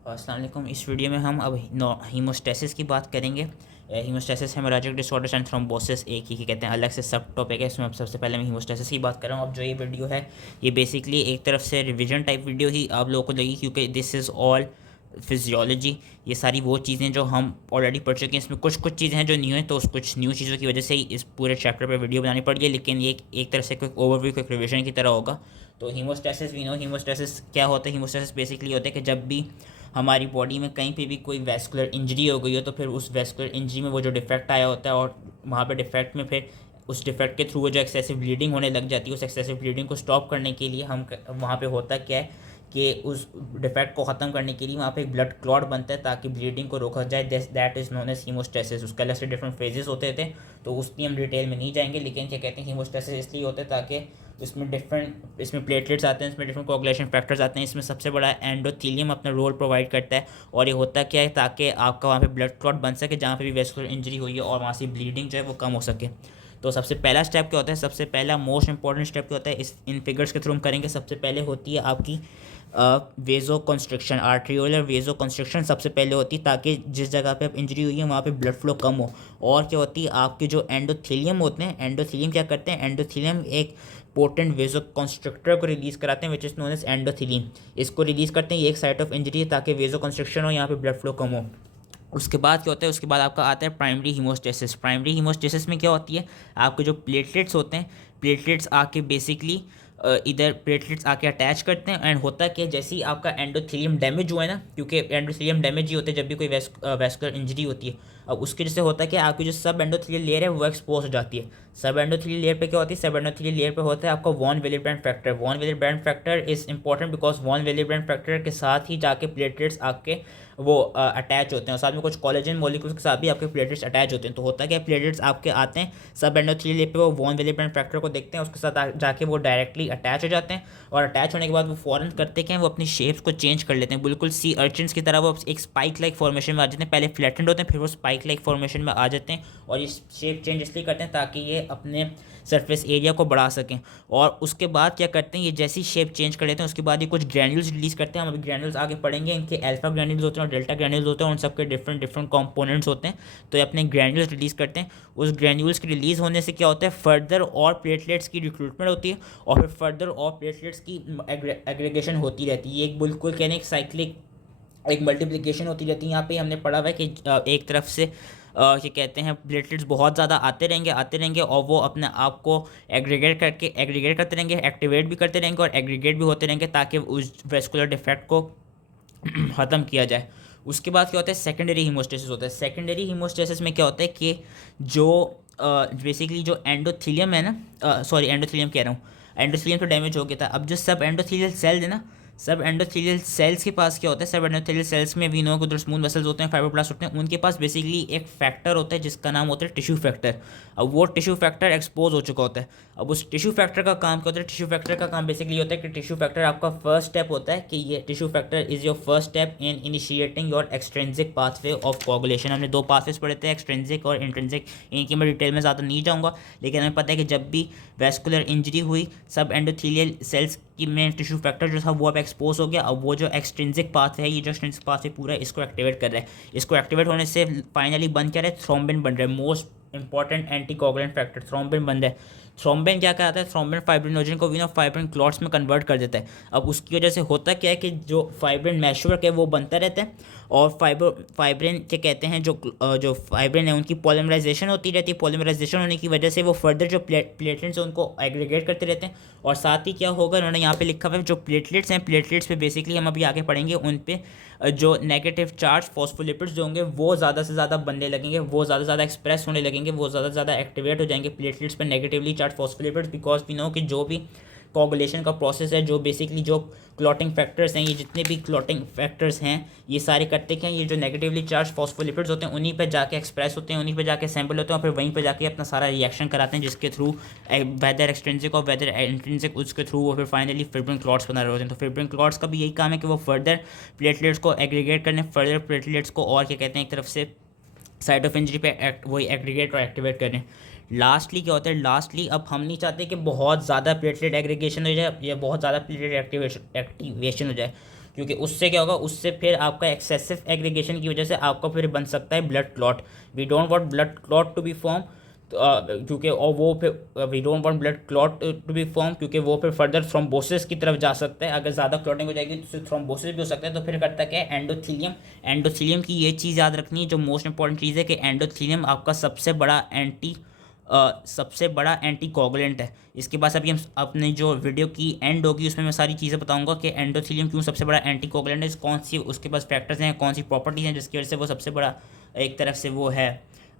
अस्सलाम वालेकुम। इस वीडियो में हम अब हीमोस्टेसिस की बात करेंगे। Haemostasis haemorrhagic disorders and thrombosis एक ही कहते हैं, अलग से सब टॉपिक है। इसमें अब सबसे पहले मैं हीमोस्टेसिस की बात कर रहा हूँ। अब जो ये वीडियो है ये बेसिकली एक तरफ से रिवीजन टाइप वीडियो ही आप लोगों को लगी, क्योंकि दिस इज़ ऑल फिजियोलॉजी। ये सारी वो चीज़ें जो हम ऑलरेडी पढ़ चुके हैं। इसमें कुछ कुछ चीज़ें हैं जो न्यू हैं, तो उस कुछ न्यू चीज़ों की वजह से ही इस पूरे चैप्टर पर वीडियो बनानी पड़ गई। लेकिन ये एक तरह से कोई ओवरव्यू, कोई रिविजन की तरह होगा। तो हीमोस्टेसिस वी नो हीमोस्टेसिस क्या होता है। हीमोस्टेसिस बेसिकली होता है कि जब भी हमारी बॉडी में कहीं पे भी कोई वैस्कुलर इंजरी हो गई हो, तो फिर उस वैस्कुलर इंजरी में वो जो डिफेक्ट आया होता है, और वहाँ पे डिफेक्ट में फिर उस डिफेक्ट के थ्रू वो जो एक्सेसिव ब्लीडिंग होने लग जाती है, उस एक्सेसिव ब्लीडिंग को स्टॉप करने के लिए हम वहाँ पे होता क्या है कि उस डिफेक्ट को ख़त्म करने के लिए वहाँ पे एक ब्लड क्लॉट बनता है ताकि ब्लीडिंग को रोका जाए। That is known as hemostasis. उसके अलग से डिफरेंट फेजेस होते थे, तो उसकी हम डिटेल में नहीं जाएंगे। लेकिन क्या कहते हैं, हीमोस्टेसिस इसलिए होता है ताकि इसमें प्लेटलेट्स आते हैं, इसमें डिफरेंट कोagulation फैक्टर्स आते हैं। इसमें सबसे बड़ा एंडोथेलियम अपना रोल प्रोवाइड करता है। और ये होता क्या है, ताकि आपका वहाँ पे ब्लड क्लॉट बन सके जहाँ पे भी वेस्कुलर इंजरी हुई है, और वहाँ से ब्लीडिंग जो है वो कम हो सके। तो सबसे पहला स्टेप क्या होता है, सबसे पहला मोस्ट इंपॉर्टेंट स्टेप क्या होता है, इस इन फिगर्स के थ्रू हम करेंगे। सबसे पहले होती है आपकी वेजो कंस्ट्रक्शन, आर्ट्रियोलर वेजो कंस्ट्रक्शन सबसे पहले होती है, ताकि जिस जगह पे अब इंजरी हुई है वहाँ पे ब्लड फ्लो कम हो। और क्या होती है, आपके जो एंडोथेलियम होते हैं, एंडोथेलियम क्या करते हैं, एंडोथेलियम एक पोटेंट वेजो कंस्ट्रक्टर को रिलीज कराते हैं, which is known as endothelium. इसको रिलीज करते हैं, ये एक साइट ऑफ इंजरी है ताकि वेजो कंस्ट्रक्शन हो, यहाँ पे ब्लड फ्लो कम हो। उसके बाद क्या होता है, उसके बाद आपका आता है प्राइमरी हीमोस्टेसिस। प्राइमरी हीमोस्टेसिस में क्या होती है, आपके जो प्लेटलेट्स होते हैं, प्लेटलेट्स आके बेसिकली इधर प्लेटलेट्स आके अटैच करते हैं। एंड होता क्या है, जैसे ही आपका एंडोथेलियम डैमेज हुआ है ना, क्योंकि एंडोथेलियम डैमेज ही होते हैं जब भी कोई वैस्कुलर इंजरी होती है। अब उसके जैसे होता है कि आपकी जो सब एंडोथेलियल लेयर है वो एक्सपोज हो जाती है। सब एंडोथेलियल लेयर पे क्या होती है, सब एंडोथेलियल लेयर पे होता है आपका von Willebrand factor. Von Willebrand factor is important because von Willebrand factor के साथ ही जाके प्लेटलेट्स आके वो अटैच होते हैं, और साथ में कुछ कोलेजन मॉलिक्यूल्स के साथ भी आपके प्लेटलेट्स अटैच होते हैं। तो होता है क्या, प्लेटलेट्स आपके आते हैं सब एंडोथेलियल लेयर पे, वो वॉन विलिब्रेंट फैक्टर को देखते हैं, उसके साथ जाके वो डायरेक्टली अटैच हो जाते हैं। और अटैच होने के बाद वो फ़ौरन करते क्या है, वो अपनी शेप्स को चेंज कर लेते हैं, बिल्कुल सी अर्चिन्स की तरह वो एक स्पाइक लाइक फॉर्मेशन में आ जाते हैं। पहले फ्लैटेंड होते हैं, फिर वो स्पाइक लाइक फॉर्मेशन में आ जाते हैं। और ये शेप चेंज इसलिए करते हैं ताकि ये अपने सरफेस एरिया को बढ़ा सकें। और उसके बाद क्या करते हैं, ये जैसी शेप चेंज कर लेते हैं उसके बाद ये कुछ ग्रैन्यूल्स रिलीज करते हैं। हम अभी ग्रैन्यूल्स आगे पढ़ेंगे, इनके अल्फा ग्रैन्यूल्स होते हैं और डेल्टा ग्रैन्यूल्स होते हैं, उन सबके डिफरेंट डिफरेंट कंपोनेंट्स होते हैं। तो ये अपने ग्रैन्यूल्स रिलीज करते हैं। उस ग्रैन्यूल्स के रिलीज होने से क्या होता है, फर्दर और प्लेटलेट्स की रिक्रूटमेंट होती है, और फिर फर्दर और प्लेटलेट्स की एग्रीगेशन होती रहती है। ये एक बिल्कुल कहने एक साइक्लिक एक मल्टीप्लिकेशन होती रहती है। यहाँ पे हमने पढ़ा हुआ है कि एक तरफ से ये कहते हैं प्लेटलेट्स बहुत ज़्यादा आते रहेंगे, और वो अपने आप को एग्रीगेट करते रहेंगे, एक्टिवेट भी करते रहेंगे और एग्रीगेट भी होते रहेंगे, ताकि उस वेस्कुलर डिफेक्ट को ख़त्म किया जाए। उसके बाद क्या होता है, सेकेंडरी हीमोस्टेसिस होता है। सेकेंडरी हीमोस्टेसिस में क्या होता है कि जो बेसिकली जो एंडोथेलियम है ना, सॉरी एंडोथेलियम कह रहा हूँ, एंडोथेलियम तो डैमेज हो गया था। अब जो सब एंडोथेलियल सेल है ना, सब एंडोथेलियल सेल्स के पास क्या होता है, सब एंडोथेलियल सेल्स में वी नो कि उधर स्मूथ मसल्स होते हैं, फाइब्रोब्लास्ट होते हैं, उनके पास बेसिकली एक फैक्टर होता है जिसका नाम होता है टिश्यू फैक्टर। अब वो टिश्यू फैक्टर एक्सपोज हो चुका होता है। अब उस टिश्यू फैक्टर का काम क्या होता है, टिश्यू फैक्टर का काम बेसिकली होता है कि टिश्यू फैक्टर आपका फर्स्ट स्टेप होता है, कि ये tissue factor is your first step in initiating your extrinsic pathway of coagulation. हमने दो पाथवेज पढ़े थे, एक्सट्रेंसिक और इंट्रेंसिक। इनकी मैं डिटेल में ज़्यादा नहीं जाऊँगा, लेकिन हमें पता है कि जब भी वैस्कुलर इंजरी हुई, सब एंडोथेलियल सेल्स की में टिश्यू फैक्टर जो था वो अब एक्सपोज हो गया। अब वो जो एक्सट्रिंसिक पाथ है, ये जो एक्सट्रिंसिक पाथ है पूरा इसको एक्टिवेट कर रहा है। इसको एक्टिवेट होने से फाइनली बन क्या रहा है, थ्रोम्बिन बन रहा है। Most important anti coagulant factor thrombin बन रहा है। थ्रोम्बिन क्या कराता है, थ्रोम्बिन फाइब्रिनोजन को विनो फाइब्रिन क्लॉट्स में कन्वर्ट कर देता है। अब उसकी वजह से होता क्या है कि जो फाइब्रिन मैशवर्क है वो बनता रहता है, और फाइब्रिन क्या कहते हैं, जो फाइब्रिन है उनकी पॉलीमराइजेशन होती रहती है। पॉलीमराइजेशन होने की वजह से वो फर्दर जो प्लेटलेट्स हैं उनको एग्रीगेट करते रहते हैं। और साथ ही क्या होगा, उन्होंने यहाँ पे लिखा हुआ है जो प्लेटलेट्स हैं, प्लेटलेट्स पे बेसिकली हम अभी आगे पढ़ेंगे, उन पे जो नेगेटिव चार्ज फॉस्फोलिपिड्स जो होंगे वो ज़्यादा से ज़्यादा बनने लगेंगे, वो ज़्यादा से ज़्यादा एक्सप्रेस होने लगेंगे, वो ज़्यादा से ज़्यादा एक्टिवेट हो जाएंगे प्लेटलेट्स पर negatively charge phospholipids. Because we know कि जो भी कोगुलेशन का प्रोसेस है, जो बेसिकली जो क्लॉटिंग फैक्टर्स हैं, ये जितने भी क्लॉटिंग फैक्टर्स हैं ये सारे करते क्या हैं, ये जो नेगेटिवली चार्ज फॉस्फोलिपिड्स होते हैं उन्हीं पे जाके एक्सप्रेस होते हैं, उन्हीं पे जाके सैंपल होते हैं, और फिर वहीं पे जाके अपना सारा रिएक्शन कराते हैं, जिसके थ्रू वेदर एक्सट्रिंसिक और वेदर इंट्रिंसिक उसके थ्रू वो फिर फाइनली फिब्रिन क्लॉट्स बना रहे होते हैं। तो फिब्रिन क्लॉट्स का भी यही काम है कि वो फर्दर प्लेटलेट्स को एग्रीगेट करने, फर्दर प्लेटलेट्स को और क्या कहते हैं एक तरफ से साइड ऑफ इंजरी पे वही एग्रीगेट और एक्टिवेट करें। लास्टली क्या होता है, लास्टली अब हम नहीं चाहते कि बहुत ज़्यादा प्लेटलेट एग्रीगेशन हो जाए या बहुत ज़्यादा प्लेटलेट एक्टिवेशन हो जाए, क्योंकि उससे क्या होगा, उससे फिर आपका एक्सेसिव एग्रीगेशन की वजह से आपका फिर बन सकता है blood clot. We don't want blood clot to be form, क्योंकि और वो फिर we don't want blood clot to be form, क्योंकि वो फिर फर्दर थ्रोम्बोसिस की तरफ जा सकता है। अगर ज़्यादा क्लॉटिंग हो जाएगी तो थ्रोम्बोसिस भी हो सकता है। तो फिर करता क्या है, एंडोथीलियम। एंडोथीलियम की ये चीज़ याद रखनी है, जो मोस्ट इंपॉर्टेंट चीज़ है, कि एंडोथीलियम आपका सबसे बड़ा एंटी कोगुलेंट है। इसके बाद अभी हम अपनी जो वीडियो की एंड होगी उसमें मैं सारी चीज़ें बताऊंगा कि एंडोथीलियम क्यों सबसे बड़ा एंटी कोगुलेंट है, कौन सी उसके पास फैक्टर्स हैं, कौन सी प्रॉपर्टीज़ हैं जिसकी वजह से वो सबसे बड़ा एक तरफ से वो है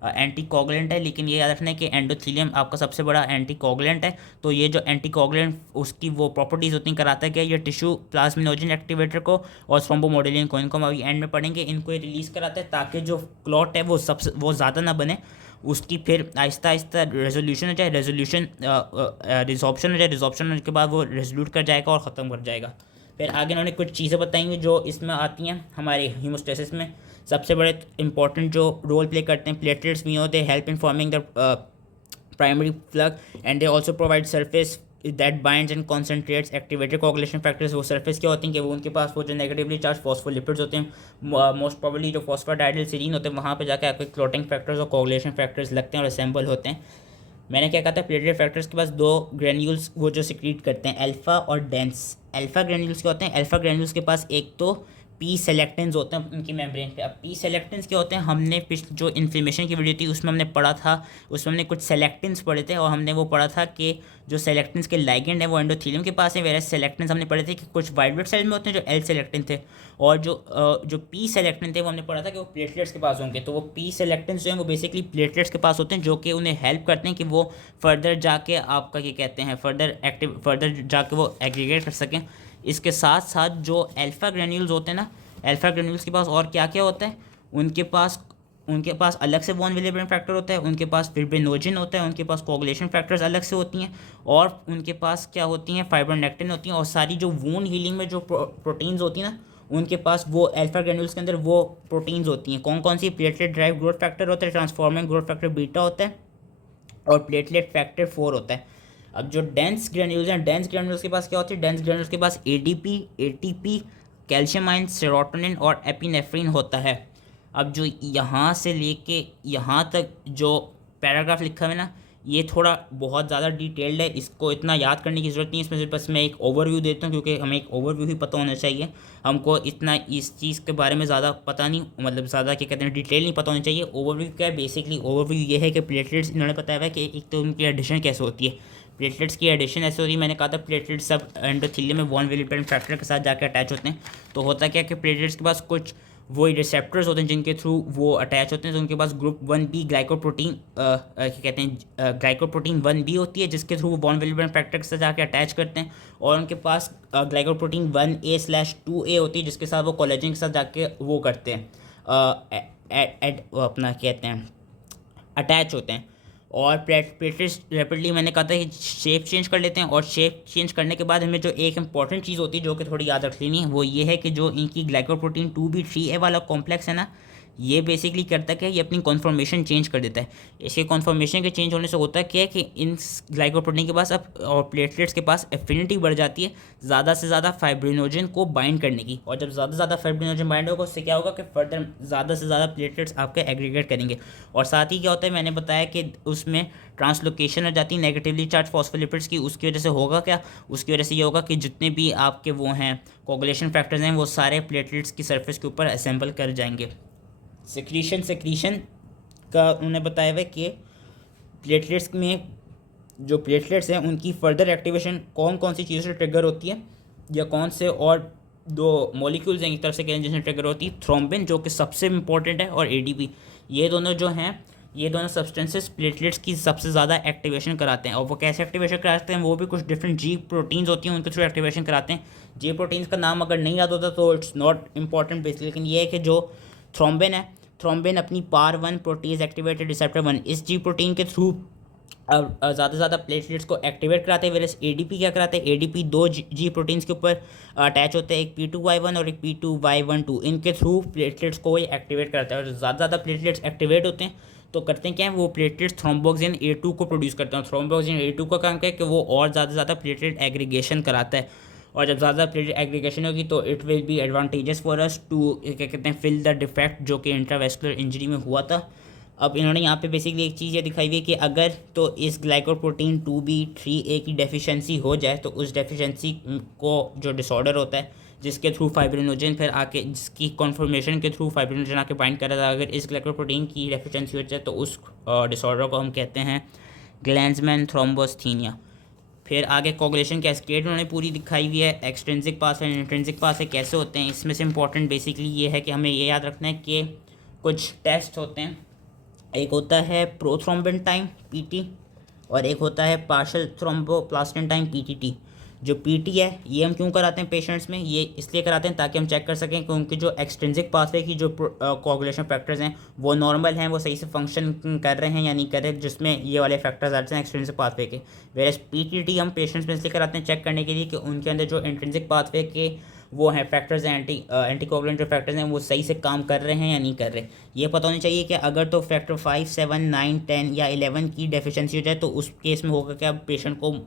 एंटी कोगुलेंट है। लेकिन ये याद रखना है कि एंडोथीलियम आपका सबसे बड़ा एंटी कोगुलेंट है। तो ये जो एंटी कोगुलेंट उसकी वो प्रॉपर्टीज़ होती हैं, कराता है कि ये टिश्यू प्लाज्मिनोजन एक्टिवेटर को और थ्रोम्बोमोडेलिन को, इनको हम अभी एंड में पढ़ेंगे, इनको ये रिलीज़ कराता है ताकि जो क्लॉट है वो ज़्यादा ना बने, उसकी फिर आहिस्ता आहिस्ता रेजोल्यूशन हो जाए, रिजॉर्प्शन हो जाए, रिजॉर्प्शन होने के बाद वो रेजोल्यूट कर जाएगा और ख़त्म कर जाएगा। फिर आगे उन्होंने कुछ चीज़ें बताएंगी जो इसमें आती हैं हमारे हीमोस्टेसिस में। सबसे बड़े इंपॉर्टेंट जो रोल प्ले करते हैं प्लेटलेट्स भी होते हैं, help in forming the primary plug and they also provide surface that binds and concentrates activated coagulation factors. वो सरफेस क्या होती हैं कि वो उनके पास वो जो नेगेटिवली चार्ज फॉस्फोलिपिड्स होते हैं, मोस्ट प्रोबेबली जो फॉस्फोडाइडल सीरीन होते हैं, वहाँ पे जाकर आपके क्लॉटिंग फैक्टर्स और कोगुलेशन फैक्टर्स लगते हैं और असेंबल होते हैं। मैंने क्या कहा था, प्लेटलेट फैक्टर्स के पास दो ग्रेन्यूल्स वो जो सिक्रीट करते हैं, अल्फा और डेंस। अल्फा ग्रेन्यूल्स क्या होते हैं, अल्फा ग्रेन्यूल्स के पास एक तो पी सेलेक्टेंस होते हैं उनकी मेम्ब्रेन पे। अब पी सेलेक्टेंस क्या होते हैं, हमने पिछले जो इन्फ्लेमेशन की वीडियो थी उसमें हमने पढ़ा था, उसमें हमने कुछ सेलेक्टेंस पढ़े थे और हमने वो पढ़ा था कि जो सेलेक्टेंस के लाइगेंड है वो एंडोथीलियम के पास है, वेरस सेलेक्टेंस हमने पढ़े थे कि कुछ वाइट ब्लड सेल में होते हैं जो एल सेलेक्टेंस थे, और जो पी सेलेक्टेंस थे वो हमने पढ़ा था कि वो प्लेटलेट्स के पास होंगे। तो वो पी सेलेक्टेंस जो हैं वो बेसिकली प्लेटलेट्स के पास होते हैं, जो कि उन्हें हेल्प करते हैं कि वो फर्दर जाके आपका क्या कहते हैं फर्दर जाके वो एग्रीगेट कर सकें। इसके साथ साथ जो अल्फा ग्रेन्यूल्स होते हैं ना, अल्फा ग्रेन्यूल्स के पास और क्या क्या होता है, उनके पास अलग से वॉन विलेबल फैक्टर होता है, उनके पास फिब्रिनोजन होता है, उनके पास कोगुलेशन फैक्टर्स अलग से होती हैं, और उनके पास क्या होती हैं, फाइब्रोनेक्टिन होती हैं, और सारी जो वूंड हीलिंग में जो प्रोटीन्स होती हैं ना, उनके पास वो अल्फा ग्रेन्यूल्स के अंदर वो प्रोटीन्स होती हैं। कौन कौन सी, प्लेटलेट ड्राइव ग्रोथ फैक्टर होता है, ट्रांसफॉर्मिंग ग्रोथ फैक्टर बीटा होता है, और प्लेटलेट फैक्टर 4 होता है। अब जो डेंस ग्रेन्यूल्स हैं, डेंस ग्रेन्यूल्स के पास क्या होती है, डेंस ग्रेन्यूल्स के पास ADP, ATP, calcium ion, serotonin और एपिनेफ्रिन होता है। अब जो यहाँ से लेके यहाँ तक जो पैराग्राफ लिखा है ना, ये थोड़ा बहुत ज़्यादा डिटेल्ड है, इसको इतना याद करने की ज़रूरत नहीं है। इसमें सिर्फ बस मैं एक ओवरव्यू देता हूँ, क्योंकि हमें एक ओवरव्यू ही पता होना चाहिए, हमको इतना इस चीज़ के बारे में ज़्यादा पता नहीं, मतलब ज़्यादा क्या कहते हैं डिटेल नहीं पता होनी चाहिए। ओवरव्यू क्या है, बेसिकली ओवरव्यू ये है कि प्लेटलेट्स इन्होंने बताया हुआ है कि एक तो उनकी एडिशन कैसे होती है, प्लेटलेट्स की एडिशन ऐसे होती है, मैंने कहा था प्लेटलेट्स सब एंडोथीलियम में वॉन विलेबल फैक्टर के साथ जाकर अटैच होते हैं। तो होता क्या कि प्लेटलेट्स के पास कुछ वो रिसेप्टर्स होते हैं जिनके थ्रू वो अटैच होते हैं। तो उनके पास ग्रुप 1B ग्लाइकोप्रोटीन क्या कहते हैं ग्लाइकोप्रोटीन 1B होती है, जिसके थ्रू वो बॉन्ड विलेबल फैक्टर के साथ जाकर अटैच करते हैं, और उनके पास ग्लाइकोप्रोटीन 1A/2A होती है, जिसके साथ वो कोलेजन के साथ जाके वो करते हैं अपना कहते हैं अटैच होते हैं। और प्लेटलेट्स रैपिडली मैंने कहा था कि शेप चेंज कर लेते हैं, और शेप चेंज करने के बाद हमें जो एक इंपॉर्टेंट चीज़ होती है जो कि थोड़ी याद रख लेनी है, वो ये है कि जो इनकी ग्लाइकोप्रोटीन 2B3A वाला कॉम्प्लेक्स है ना, ये बेसिकली करता क्या है, ये अपनी कॉन्फॉर्मेशन चेंज कर देता है। इसके कॉन्फॉर्मेशन के चेंज होने से होता क्या है कि इन ग्लाइकोप्रोटीन के पास अब और प्लेटलेट्स के पास एफिनिटी बढ़ जाती है ज़्यादा से ज़्यादा फाइब्रिनोजन को बाइंड करने की, और जब ज़्यादा से ज़्यादा फाइब्रिनोजन बाइंड होगा उससे क्या होगा कि फर्दर ज़्यादा से ज़्यादा प्लेटलेट्स आपके एग्रीगेट करेंगे। और साथ ही क्या होता है, मैंने बताया कि उसमें ट्रांसलोकेशन हो जाती है नेगेटिवली चार्ज फॉस्फोलिपिड्स की। उसकी वजह से होगा क्या, उसकी वजह से ये होगा कि जितने भी आपके वो हैं कोगुलेशन फैक्टर्स हैं वो सारे प्लेटलेट्स की सरफेस के ऊपर असेंबल कर जाएंगे। सेक्रीशन का उन्होंने बताया हुआ कि प्लेटलेट्स में जो प्लेटलेट्स हैं उनकी फर्दर एक्टिवेशन कौन कौन सी चीज़ों से ट्रिगर होती है, या कौन से और दो मॉलिक्यूल्स हैं एक तरफ से कहें जिनसे ट्रिगर होती है, थ्रोम्बिन जो कि सबसे इंपॉर्टेंट है, और एडीपी। ये दोनों जो हैं, ये दोनों सब्सटेंसेस प्लेटलेट्स की सबसे ज़्यादा एक्टिवेशन कराते हैं। और वो कैसे एक्टिवेशन कराते हैं, वो भी कुछ डिफरेंट जी प्रोटीन्स होती हैं उनके थ्रू एक्टिवेशन कराते हैं। जी प्रोटीन्स का नाम अगर नहीं याद होता तो इट्स नॉट इम्पॉर्टेंट बेसिकली, लेकिन ये है कि जो थ्रोम्बिन है, थ्रोम्बिन अपनी PAR1 प्रोटीज एक्टिवेटेड रिसेप्टर 1 इस जी प्रोटीन के थ्रू ज़्यादा से ज़्यादा प्लेटलेट्स को एक्टिवेट कराते हैं। वेरस एडीपी क्या कराते हैं, एडीपी दो जी प्रोटीन्स के ऊपर अटैच होते हैं, एक P2Y1 और एक P2Y12, इनके थ्रू प्लेटलेट्स को ही एक्टिवेट कराता है। और ज़्यादा ज़्यादा प्लेटलेट्स एक्टिवेट होते हैं तो करते हैं क्या है, वो प्लेटलेट्स थ्रोम्बोक्सिन A2 को प्रोड्यूस करते हैं। थ्रोम्बोक्सिन A2 का काम क्या है कि वो और ज़्यादा से ज़्यादा प्लेटलेट एग्रीगेशन कराता है। और जब ज़्यादा प्लेटलेट एग्रीगेशन होगी तो it will be advantages for us to क्या कहते हैं फिल द डिफेक्ट जो कि इंट्रावेस्कुलर इंजरी में हुआ था। अब इन्होंने यहाँ पे बेसिकली एक चीज़ ये दिखाई हुई है कि अगर तो इस ग्लाइकोप्रोटीन 2B3A की डेफिशिएंसी हो जाए तो उस डेफिशिएंसी को जो डिसऑर्डर होता है जिसके थ्रू फाइब्रिनोजन फिर आके जिसकी कॉन्फर्मेशन के थ्रू फाइब्रिनोजन आके बाइंड कर रहा था, अगर इस ग्लाइकोप्रोटीन की डेफिशिएंसी हो जाए तो उस डिसऑर्डर को हम कहते हैं ग्लैंड्समैन थ्रोम्बोस्थीनिया। फिर आगे कोगुलेशन कैस्केड उन्होंने पूरी दिखाई हुई है, एक्सट्रिंसिक पास है इंट्रिंसिक पास है कैसे होते हैं। इसमें से इंपॉर्टेंट बेसिकली ये है कि हमें ये याद रखना है कि कुछ टेस्ट होते हैं, एक होता है प्रोथ्रोम्बिन टाइम पीटी और एक होता है पार्शल थ्रोम्बोप्लास्टिन टाइम पीटीटी। जो पीटी है ये हम क्यों कराते हैं पेशेंट्स में, ये इसलिए कराते हैं ताकि हम चेक कर सकें कि उनकी जो एक्सट्रिंसिक पाथवे की जो कोगुलेशन फैक्टर्स हैं वो नॉर्मल हैं, वो सही से फंक्शन कर रहे हैं या नहीं कर रहे, जिसमें ये वाले फैक्टर्स आते हैं एक्सट्रिंसिक पाथवे के। वेरएज पीटीटी हम पेशेंट्स में इसलिए कराते हैं चेक करने के लिए कि उनके अंदर जो इंट्रिंसिक पाथवे के वो हैं फैक्टर्स हैं, एंटीकोगुलेंट जो फैक्टर्स हैं वो सही से काम कर रहे हैं या नहीं कर रहे। ये पता होना चाहिए कि अगर तो फैक्टर 5, 7, 9, 10 या 11 की डेफिशिएंसी हो जाए तो उस केस में होगा क्या पेशेंट को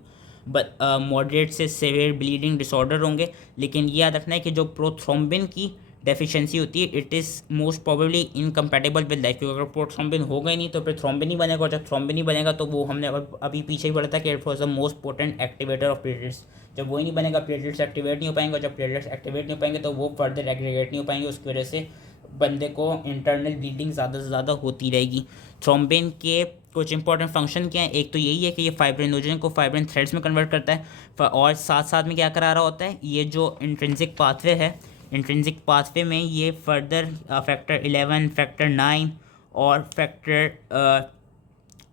मॉडरेट से सेवियर ब्लीडिंग डिसऑर्डर होंगे। लेकिन ये याद रखना है कि जो प्रोथ्रोम्बिन की डेफिशिएंसी होती है it is most probably incompatible with life, क्योंकि अगर प्रोथ्रोम्बिन होगा ही नहीं तो फिर थ्रोम्बिन ही बनेगा, और जब थ्रोम्बिन ही बनेगा तो वो हमने अभी पीछे ही पढ़ा था कि it was the most potent activator of platelets. जब वो ही नहीं बनेगा प्लेटलेट्स एक्टिवेट नहीं हो पाएंगे, और जब प्लेटलेट्स एक्टिवेट नहीं हो पाएंगे तो वो फर्दर एग्रीगेट नहीं हो पाएंगे, उसकी वजह से बंदे को इंटरनल ब्लीडिंग ज़्यादा से ज़्यादा होती रहेगी। थ्रोम्बिन के कुछ इंपॉर्टेंट फंक्शन क्या है, एक तो यही है कि ये फाइब्रिनोजन को फाइब्रिन थ्रेड्स में कन्वर्ट करता है, और साथ साथ में क्या करा रहा होता है ये जो इंट्रिंसिक पाथवे है, इंट्रिंसिक पाथवे में ये फर्दर फैक्टर 11, फैक्टर 9 और फैक्टर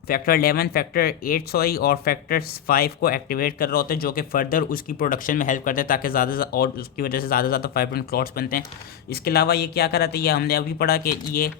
11, फैक्टर 8 सॉरी और फैक्टर 5 को एक्टिवेट कर रहा होता है, जो कि फर्दर उसकी प्रोडक्शन में हेल्प करते हैं ताकि ज़्यादा और उसकी वजह से ज़्यादा फाइब्रिन क्लॉट्स बनते हैं। इसके अलावा ये क्या कराते हैं, ये हमने अभी पढ़ा कि ये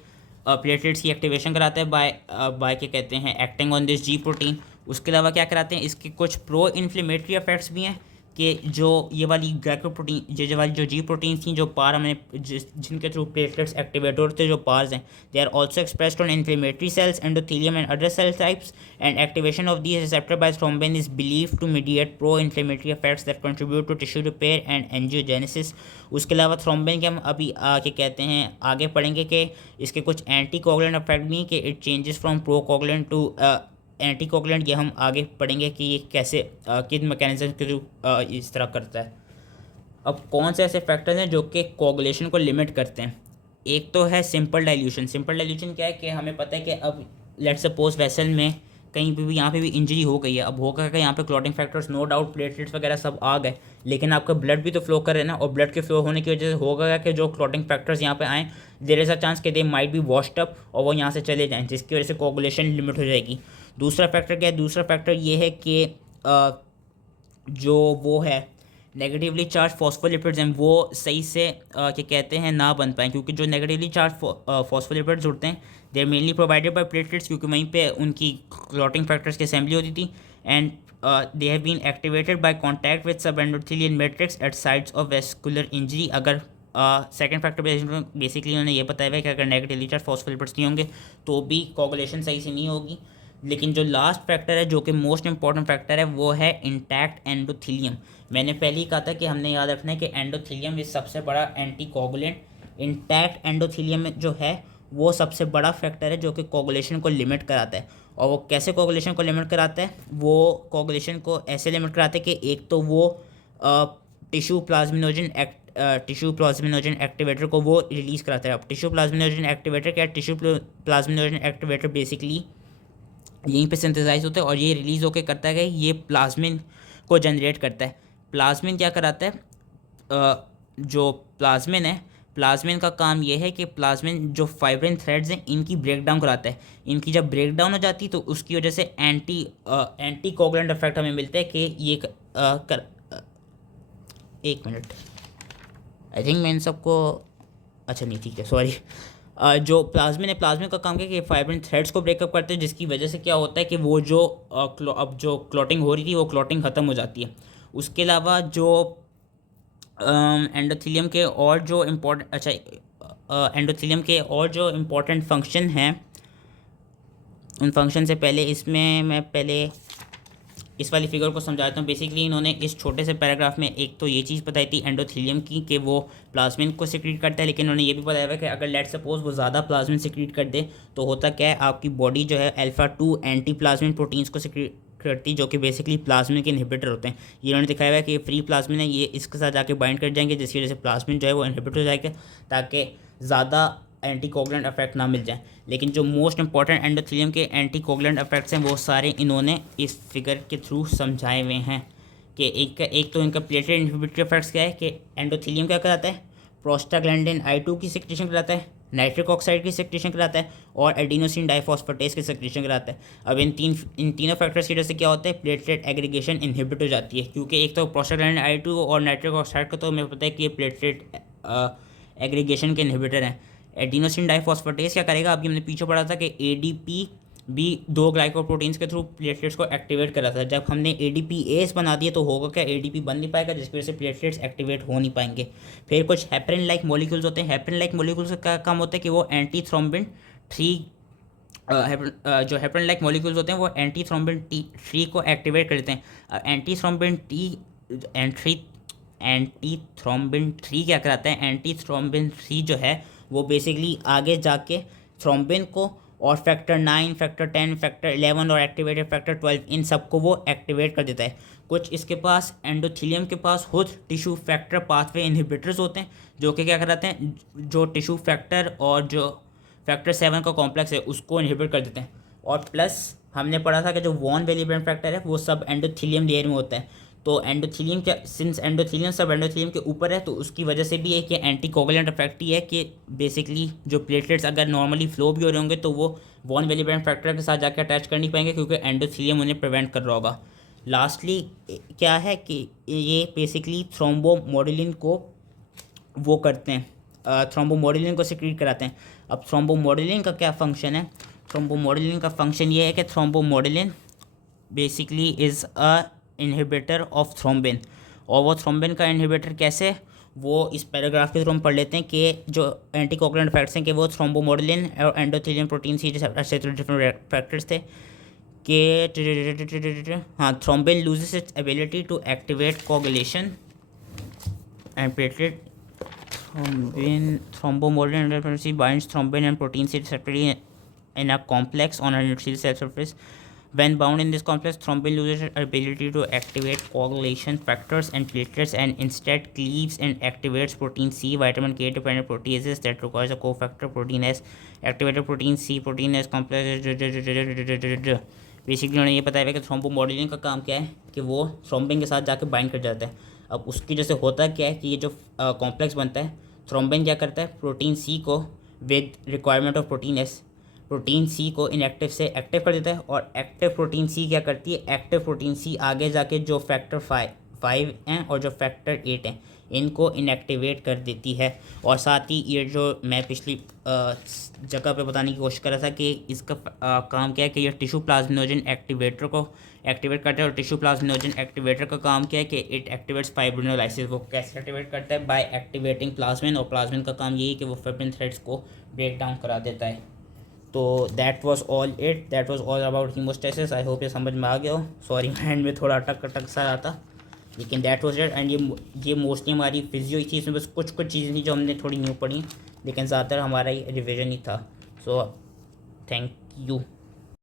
प्लेटलेट्स की एक्टिवेशन कराते हैं बाय क्या कहते हैं acting on this ji protein. उसके अलावा क्या कराते हैं, इसके कुछ प्रो इन्फ्लेमेटरी इफेक्ट्स भी हैं कि जो ये वाली ग्लाइकोप्रोटीन जो वाली जो जी प्रोटीन थी जो पार हमें जिनके थ्रू प्लेटलेट्स एक्टिवेट होते जो पार्स हैं, they are also expressed on inflammatory cells, endothelium and other cell types, and activation of these receptor by thrombin is believe to mediate pro inflammatory effects that contribute to tissue repair and angiogenesis. उसके अलावा thrombin के हम अभी क्या कहते हैं आगे पढ़ेंगे कि इसके कुछ एंटी कोगुलेंट इफेक्ट भी कि it changes from pro coagulant to anti coagulant, ये हम आगे पढ़ेंगे कि ये कैसे किस मैकेनिज्म के थ्रू इस तरह करता है। अब कौन से ऐसे फैक्टर्स हैं जो कि कोगुलेशन को लिमिट करते हैं, एक तो है सिंपल डाइल्यूशन। सिंपल डाइल्यूशन क्या है कि हमें पता है कि अब लेट सपोज वेसल में कहीं पे भी यहाँ पे भी इंजरी हो गई है, अब होगा कि यहाँ पे clotting factors no doubt platelets वगैरह सब आ गए, लेकिन आपका ब्लड भी तो फ्लो कर रहे हैं ना, और ब्लड के फ्लो होने की वजह से होगा कि जो क्लॉटिंग फैक्टर्स यहाँ पे आएँ देयर इज़ अ चांस कि they might be washed up और वो यहाँ से चले जाएँ, जिसकी वजह से कोगुलेशन लिमिट हो जाएगी। दूसरा फैक्टर क्या है, दूसरा फैक्टर ये है कि जो वो है नेगेटिवली चार्ज फॉस्फोलिपिड्स हैं वो सही से क्या कहते हैं ना बन पाएँ, क्योंकि जो नेगेटिवली चार्ज फॉस्फोलिपिड्स होते हैं they are mainly provided by platelets, क्योंकि वहीं पे उनकी क्लॉटिंग फैक्टर्स की असेंबली होती थी, and they have been activated by contact with subendothelial matrix at sites of vascular injury. अगर सेकंड फैक्टर बेसिकली उन्होंने ये बताया है कि अगर नेगेटिवली चार्ज फॉस्फोलिपिड्स नहीं होंगे तो भी कोगुलेशन सही से नहीं होगी। लेकिन जो लास्ट फैक्टर है जो कि मोस्ट इंपॉर्टेंट फैक्टर है वो है इंटैक्ट एंडोथेलियम। मैंने पहले ही कहा था कि हमने याद रखना है कि एंडोथेलियम इस सबसे बड़ा एंटी कोगुलेंट। इंटैक्ट एंडोथेलियम जो है वो सबसे बड़ा फैक्टर है जो कि कोगुलेशन को लिमिट कराता है। और वो कैसे कोगुलेशन को लिमिट कराता है, वो कोगुलेशन को ऐसे लिमिट कराता है कि एक तो वो टिश्यू प्लाज्मिनोजन एक्टिवेटर को वो रिलीज़ कराता है। अब टिश्यू प्लाज्मिनोजन एक्टिवेटर क्या है, टिश्यू प्लाज्मिनोजन एक्टिवेटर बेसिकली यहीं पे सिंथेसाइज होता है और ये रिलीज़ होकर करता है कि ये प्लाज्मिन को जनरेट करता है। प्लाज्मिन क्या कराता है, जो प्लाज्मिन है प्लाज्मिन का काम ये है कि प्लाज्मिन जो फाइब्रिन थ्रेड्स हैं इनकी ब्रेक डाउन कराता है। इनकी जब ब्रेक डाउन हो जाती है तो उसकी वजह से एंटी कोगुलेंट इफेक्ट हमें मिलता है कि ये एक मिनट आई थिंक मैं इन सबको अच्छा नहीं ठीक है सॉरी। जो प्लाज्मिन का काम क्या है कि फाइब्रिन थ्रेड्स को ब्रेकअप करते हैं, जिसकी वजह से क्या होता है कि वो जो अब जो क्लॉटिंग हो रही थी वो क्लॉटिंग ख़त्म हो जाती है। उसके अलावा जो एंडोथेलियम के और जो एंडोथेलियम के और जो इम्पोर्टेंट फंक्शन हैं उन फंक्शन से पहले इसमें मैं पहले इस वाली फिगर को समझाता हूँ। बेसिकली इन्होंने इस छोटे से पैराग्राफ में एक तो ये चीज़ बताई थी एंडोथेलियम की कि वो प्लाज्मिन को सिक्रीट करता है, लेकिन उन्होंने ये भी बताया हुआ कि अगर लेट सपोज वो ज़्यादा प्लाज्मिन सिक्रीट कर दे तो होता क्या है, आपकी बॉडी जो है अल्फा 2 एंटी प्लाज्मिन प्रोटीन्स को सिक्रीट करती, जो कि बेसिकली प्लाज्मिन के इनहिबिटर होते हैं। ये उन्होंने दिखाया हुआ है कि ये फ्री प्लाज्मिन है, ये इसके साथ जाके बाइंड कर जाएंगे, जिसकी वजह से प्लाज्मिन जो है वो इनहिबिट हो जाएगा ताकि ज़्यादा एंटी कोगुलेंट इफेक्ट ना मिल जाए। लेकिन जो मोस्ट इंपॉर्टेंट एंडोथेलियम के एंटी कोगुलेंट इफेक्ट्स हैं वो सारे इन्होंने इस फिगर के थ्रू समझाए हुए हैं कि एक तो इनका प्लेटलेट इनहिबिटरी इफेक्ट्स क्या है कि एंडोथेलियम क्या कराता है, प्रोस्टाग्लैंडिन I2 की सिक्रेशन कराता है, नाइट्रिक ऑक्साइड की सिक्रेशन कराता है और एडिनोसिन डाइफॉस्फेटेस की सिक्रेशन कराता है। अब इन तीनों फैक्टर्स की वजह से क्या होता है, प्लेटलेट एग्रीगेशन इनहिबिट हो जाती है, क्योंकि एक तो प्रोस्टाग्लैंडिन I2 और नाइट्रिक ऑक्साइड का तो हमें पता है कि ये प्लेटलेट एग्रीगेशन के इनहिबिटर हैं। एडिनोसिन डाइफॉस्फेटेस क्या करेगा, अभी हमने पीछे पढ़ा था कि ADP भी 2 ग्लाइकोप्रोटीन्स के थ्रू प्लेटलेट्स को एक्टिवेट करा था। जब हमने ADPase बना दिया तो होगा क्या, ADP बन नहीं पाएगा, जिसकी वजह से प्लेटलेट्स एक्टिवेट हो नहीं पाएंगे। फिर कुछ हेपरिन लाइक मॉलिक्यूल्स होते हैं। हेपरिन लाइक मॉलिक्यूल्स का काम होता है कि वो एंटी थ्रोम्बिन 3 जो हेपरिन लाइक मॉलिक्यूल्स होते हैं वो एंटी थ्रोम्बिन T3 को एक्टिवेट कर देते हैं। एंटी थ्रोम्बिन 3 क्या कराता है, एंटी थ्रोम्बिन 3 जो है वो बेसिकली आगे जाके थ्रोम्बिन को और फैक्टर 9, फैक्टर 10, फैक्टर 11 और एक्टिवेटेड फैक्टर 12 इन सबको वो एक्टिवेट कर देता है। कुछ इसके पास एंडोथेलियम के पास खुद टिश्यू फैक्टर पाथवे इनहिबिटर्स होते हैं जो कि क्या कराते हैं, जो टिश्यू फैक्टर और जो फैक्टर 7 का कॉम्प्लेक्स है उसको इनहिबिट कर देते हैं। और प्लस हमने पढ़ा था कि जो वॉन वेलिब्रेंट फैक्टर है वो सब एंडोथेलियम लेयर में होता है। तो एंडोथेलियम क्या, सिंस एंडोथेलियम सब एंडोथेलियम के ऊपर है तो उसकी वजह से भी एक एंटी कोगुलेंट इफेक्ट ही है कि बेसिकली जो प्लेटलेट्स अगर नॉर्मली फ्लो भी हो रहे होंगे तो वो वॉन वेलिब्रेंट फैक्टर के साथ जाकर अटैच कर नहीं पाएंगे, क्योंकि एंडोथेलियम उन्हें प्रिवेंट कर रहा होगा। लास्टली क्या है कि ये बेसिकली थ्रोम्बोमोडुलिन को वो करते हैं, थ्रोम्बोमोडुलिन को सिक्रीट कराते हैं। अब थ्रोम्बोमोडुलिन का क्या फंक्शन है, थ्रोम्बोमोडुलिन का फंक्शन ये है कि thrombomodulin basically is a inhibitor of thrombin. और वो थ्रोम्बिन का इनहिबिटर कैसे, वो इस पैराग्राफ के थ्रू हम पढ़ लेते हैं कि जो एंटी कोगुलेंट फैक्टर्स हैं कि वो थ्रोम्बोमोडुलिन और एंडोथेलियम प्रोटीन ही ऐसे डिफरेंट फैक्टर्स थे कि हाँ, thrombin loses its ability to activate coagulation and platelet thrombomoldin binds thrombin and proteins receptorly in a complex on a neutrophil cell surface. When bound in this complex, thrombin loses its ability to activate coagulation factors and platelets and instead cleaves and activates protein C, vitamin K dependent proteases that requires a cofactor protein S, activated protein C, protein S complex. Basically उन्हें ये पता है कि थ्रोम्बोमोडुलिन का काम क्या है कि वो थ्रोम्बिन के साथ जाके बाइंड कर जाता है। अब उसकी वजह से होता क्या है कि ये जो कॉम्प्लेक्स बनता है, थ्रोम्बिन क्या करता है, प्रोटीन सी को with requirement of protein S, protein C को इनएक्टिव से एक्टिव कर देता है। और एक्टिव प्रोटीन सी क्या करती है, एक्टिव प्रोटीन सी आगे जाके जो फैक्टर 5 हैं और जो फैक्टर 8 हैं इनको इनएक्टिवेट कर देती है। और साथ ही ये जो मैं पिछली जगह पे बताने की कोशिश कर रहा था कि इसका काम क्या है कि ये टिश्यू प्लाज्मिनोजन एक्टिवेटर को एक्टिवेट करता है। और टिश्यू प्लाज्मिनोजन एक्टिवेटर का काम क्या है कि इट एक्टिवेट्स फाइब्रिनोलाइसिस। वो कैसे एक्टिवेट करता है, बाय एक्टिवेटिंग प्लाज्मिन, और प्लाज्मिन का काम यही है कि वो फाइब्रिन थ्रेड्स को ब्रेक डाउन करा देता है। तो that was all about haemostasis. I hope ये समझ में आ गया हो। सॉरी माइंड में थोड़ा अटक सा आता, लेकिन दैट वाज इट। एंड ये मोस्टली हमारी फिजियो ही थी, इसमें बस कुछ चीज़ें थी जो हमने थोड़ी न्यू पढ़ी, लेकिन ज़्यादातर हमारा ही रिविजन ही था। So thank you.